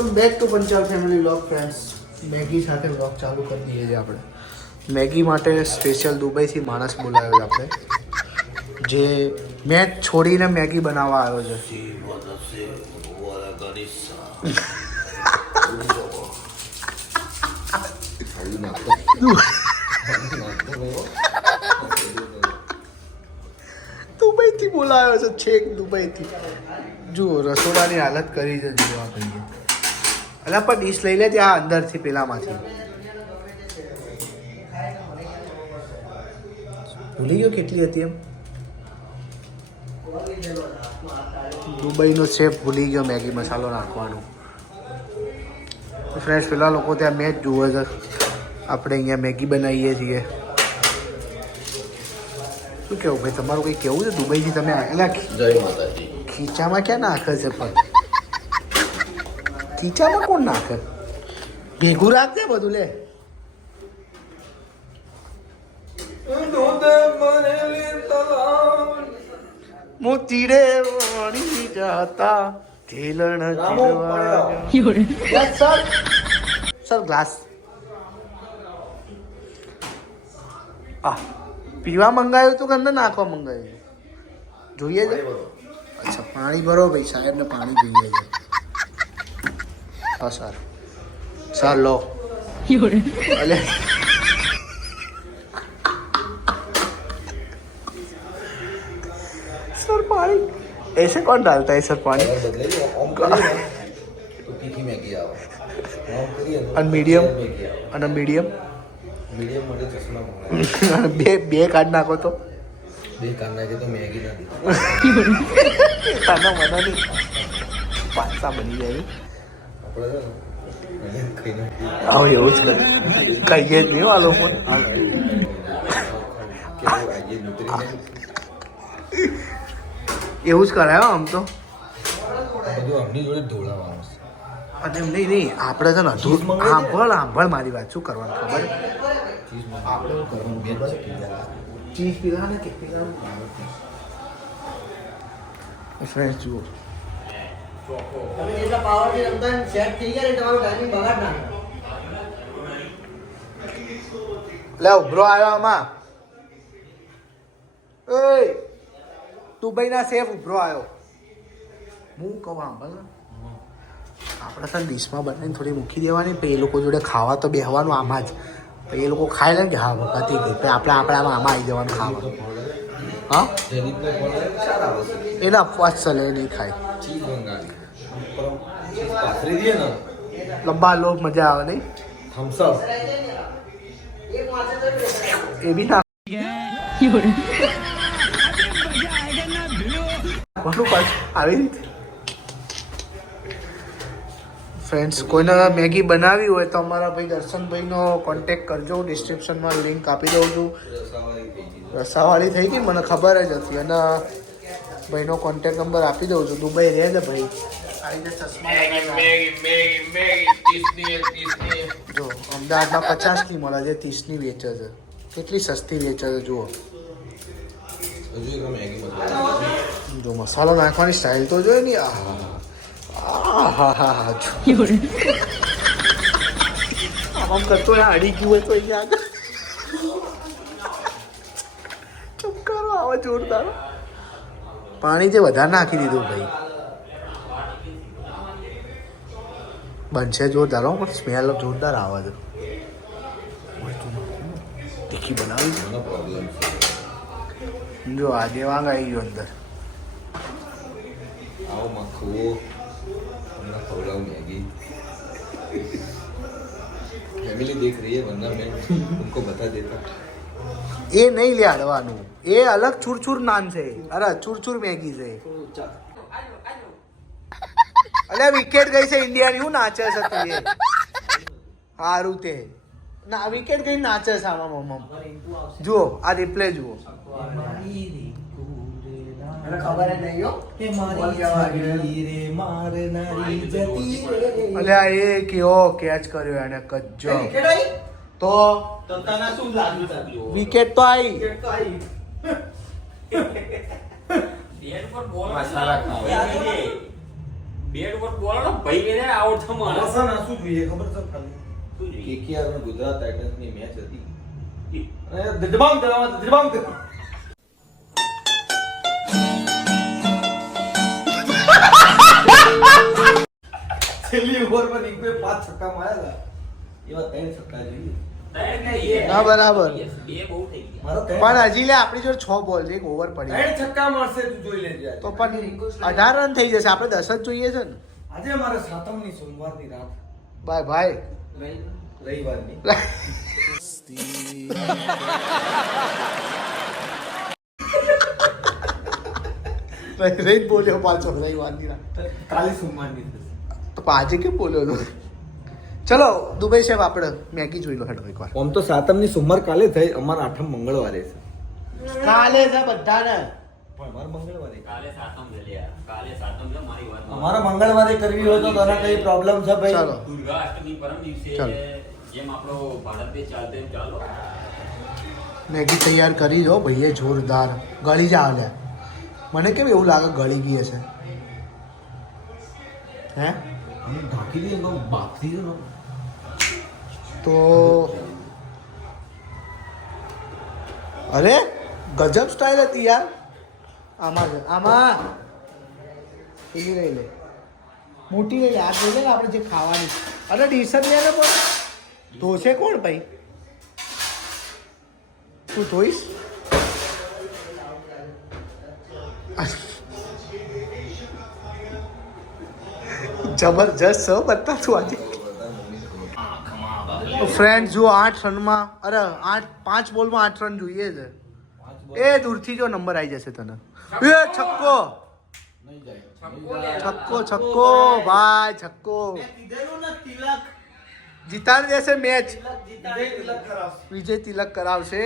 Welcome back to Panchal family vlog friends. Maggi સાથે vlog ચાલુ કરી દઈએ છીએ આપણે. મેગી માટે સ્પેશિયલ દુબઈથી માણસ બોલાવ્યો આપણે, જે મેચ છોડીને મેગી બનાવવા આવ્યો છે. દુબઈથી બોલાવ્યો છે, છેક દુબઈથી. જુઓ રસોડાની હાલત કરી છે જોવા કહીએ. અલા પણ ડીશ લઈ લે ત્યાં અંદરથી પેલામાંથી. ભૂલી ગયો કેટલી હતી એમ. દુબઈનો શેફ ભૂલી ગયો મેગી મસાલો નાખવાનો. ફ્રેન્ડ્સ પેલા લોકો ત્યાં મેચ જુએ છે, આપણે અહીંયા મેગી બનાવીએ છીએ. શું કેવું ભાઈ, તમારું કંઈ કેવું છે દુબઈથી તમે આવેલા? જય માતાજી. ખીચામાં ક્યાં નાખે છે પણ? ખીચામાં કોણ નાખે? ભેગું રાખજે બધું લે. મોતીડે વાણી જાતા ઢેલણ સર ગ્લાસ પીવા મંગાવ્યું તું કે અંદર નાખવા મંગાવ્યું? જોઈએ છે. અચ્છા પાણી ભરો ભાઈ, સાહેબને પાણી જોઈએ છે. હા સર. સર લો. અલે सर पानी ऐसे कौन डालता है सर पानी? मीडियम અને મીડિયમ બે કાઢ નાખો તો મેગી નથી તાના મને નહીં પાસ્તા બની જાય. હવે એવું જ કરે, કહીએ જ નહીં આ લોકો. એવું જ કરાયો આમ તો. અને નહીં આપણે છે ને સાંભળ મારી વાત. શું કરવાનું ખબર? ચીઝ પીલા ને કે ફ્રેન્ડ્સ જુઓ, લે ઉભરો આવ્યો આમાં. દુબઈના શેફ ઉભરો આવ્યો. હું કહું સાંભળ, આપણે છે ડીશમાં બનાવીને થોડી મૂકી દેવાની, પછી એ લોકો જોડે ખાવા તો બેસવાનું આમાં જ. પછી એ લોકો ખાઈ લે ને કે હા પતી ગઈ, પછી આપણે આપણામાં આમાં આવી જવાનું ખાવાનું. હા એને અપવાસ ચલે, નહીં ખાય. લંબા લો મજા આવે નહીં? એ બી ના આવી રીતે. ફ્રેન્ડ્સ કોઈને મેગી બનાવી હોય તો અમારા ભાઈ દર્શનભાઈનો કોન્ટેક કરજો. ડિસ્ક્રિપ્શનમાં લિંક આપી દઉં છું. રસાવાળી થઈ ગઈ મને ખબર જ હતી, અને ભાઈનો કોન્ટેક નંબર આપી દઉં છું. દુબઈ રહે છે ભાઈ. જો અમદાવાદમાં 50ની મળે છે, 30ની વેચે છે. કેટલી સસ્તી વેચે છે જુઓ. જો મસાલો નાખવાની સ્ટાઇલ તો જોઈ ને. આમ કરતો અડી ગયું હોય તો અહીંયા આગળ ચમકારો આવે જોરદાર. પાણી જે વધારે નાખી દીધું ભાઈ. બનશે જોરદાર હો, પણ સ્મેલ જોરદાર આવે છે. તીખી બનાવી જો આજે વાંગ આવી ગયો અંદર. आओ मखो अपना खवड़ाओ मैगी. फैमिली देख रही है वरना मैं उनको बता देता. એ નહીં લે અડવાનું, એ અલગ ચૂરચૂર નાન છે. અરે ચૂરચૂર મેગી છે. અલે વિકેટ ગઈ છે ઇન્ડિયાની. હું નાચે છે તું? એ સારું તે ના વિકેટ ગઈ નાચે છે આમાં. મમ્મ જુઓ આ રિપ્લે જુઓ. અલ્યા એ કેવો કેચ કર્યો એને, કજ્જો. તો વિકેટ તો આવી. બેડ ઉપર બોલો ભાઈ મેરે આઉટ થો માણસ બસ ના શું જોઈએ ખબર છે ખાલી શું જોઈએ? KKR અને ગુજરાત ટાઇટન્સની મેચ હતી. અને દિડબામ દેવામાં છેલ્લી ઓવર પર એક બે 5 છક્કા માર્યા હતા એવા 3 છક્કા જોઈએ હા, બરાબર. બે બહુ થઈ ગયા. મારો પણ હજી લે આપણી જોડે 6 બોલ છે, એક ઓવર પડી 3 છક્કા મારશે તું જોઈ લેજે આજે. તો પણ 18 રન થઈ જશે, આપણે 10 જ જોઈએ છે ને. આજે મારે સાતમની સોમવારની રાત બાય ભાઈ. રવિવારની રહી બોલ્યો પાછો રવિવારની રાત. કાલે સોમવારની થશે. તો આજે કેમ બોલ્યો તો? ચલો દુબઈ સાહેબ આપણે મેગી જોઈ લો હેડો એકવાર. આમ તો સાતમની સોમવાર કાલે થઈ, અમારા આઠમ મંગળવારે છે. કાલે છે બધાને. પણ અમારે મંગળવારે કાલે સાતમ છે લ્યા. કાલે સાતમ છે મારી વાત માનો. અમારે મંગળવારે કરવી હોય તો તને કઈ પ્રોબ્લેમ છે ભાઈ? ચાલો. દુર્ગા અષ્ટમી પરમ દિવસે ચાલો. જેમ આપણો ભારત દેશ ચાલતો એમ ચાલો. મેગી તૈયાર કરી જો ભાઈએ જોરદાર. ગળી જાવ લ્યા. મને કેમ એવું લાગે ગળી ગઈ હશે? હે? અમે ઢાંકી દઈએ તો બાફી દો ને. તો અરે ગજબ સ્ટાઇલ હતી યાર. આમાં એની લઈ લે, મોટી લઈ લે. આ જોઈ લે ને આપણે જે ખાવાની. અરે ડીશર લે ને પણ ધોશે કોણ ભાઈ? તું ધોઈશ? જબરજસ્ત છો બધા તું આજે. ફ્રેન્ડ જુઓ 8 રનમાં, અરે 5 બોલમાં 8 રન જોઈએ છે. એ દૂરથી જો નંબર આવી જશે તને. એ છક્કો છક્કો ભાઈ, છક્કો જીતાડી દેશે મેચ. વિજય તિલક કરાવશે.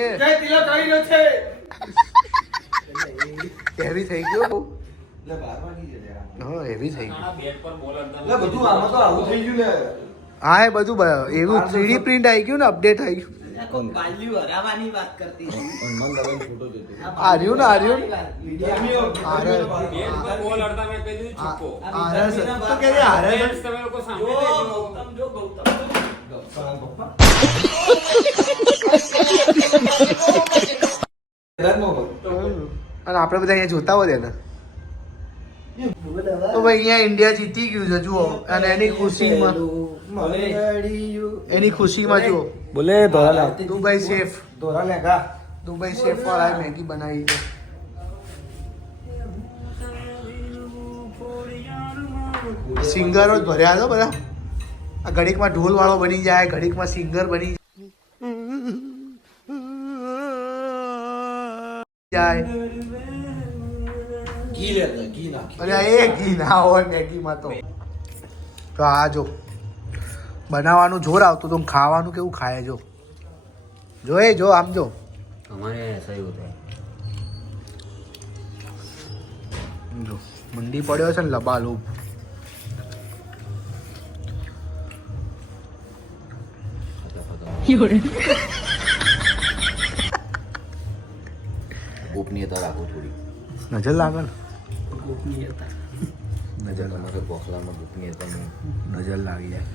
હેવી થઈ ગયો બહુ. એટલે બારમાં નહીં જશે આ. હા હેવી થઈ ગયું. નાના બેટ પર બોલ અડધા એટલે બધું આમાં તો આવું થઈ ગયું લે. હા એ બધું એવું 3D પ્રિન્ટ આવી ગયું ને, અપડેટ આવી ગયું. બાલ્યુ હરાવાની વાત કરતી છે. હનુમાન દાદાનો ફોટો જોતો. આર્યું ને આર્યું. હારે. બેટ પર બોલ અડધા મેં કહી દીધું છક્કો. હારે છે. તો કે હારે છે. Friends તમે લોકો જો સાંભળી લેજો. ગૌતમ જો ગૌતમ અને આપણે બધા અહીંયા જોતા હોય ને. તો ભાઈ અહીંયા ઇન્ડિયા જીતી ગયું છે જુઓ. અને એની ખુશીમાં જુઓ બોલે ધોરા દુબઈ સેફ. ધોરા લે કા દુબઈ સેફ વાળા મેગી બનાવી છે. સિંગરો જ ભર્યા હતો બધા. આ ઘડીકમાં ઢોલ વાળો બની જાય, ઘડીકમાં સિંગર બની જાય. ઘી લે ઘી નાખી. અરે એ ઘી ના હોય મેગીમાં તો. તો આ જો બનાવવાનું જોર આવતું તો ખાવાનું કેવું ખાય જો. જો એ જો આમ જો. हमारे ऐसा ही होता है. જો મંડી પડ્યો છે ને લબાલોબ. ગોપનીયતા રાખો થોડી. નજર લાગે ને. ગોપનીયતા. નજર લાગે. તમારે બોખલામાં ગોપનીયતાનું નજર લાગી જાય.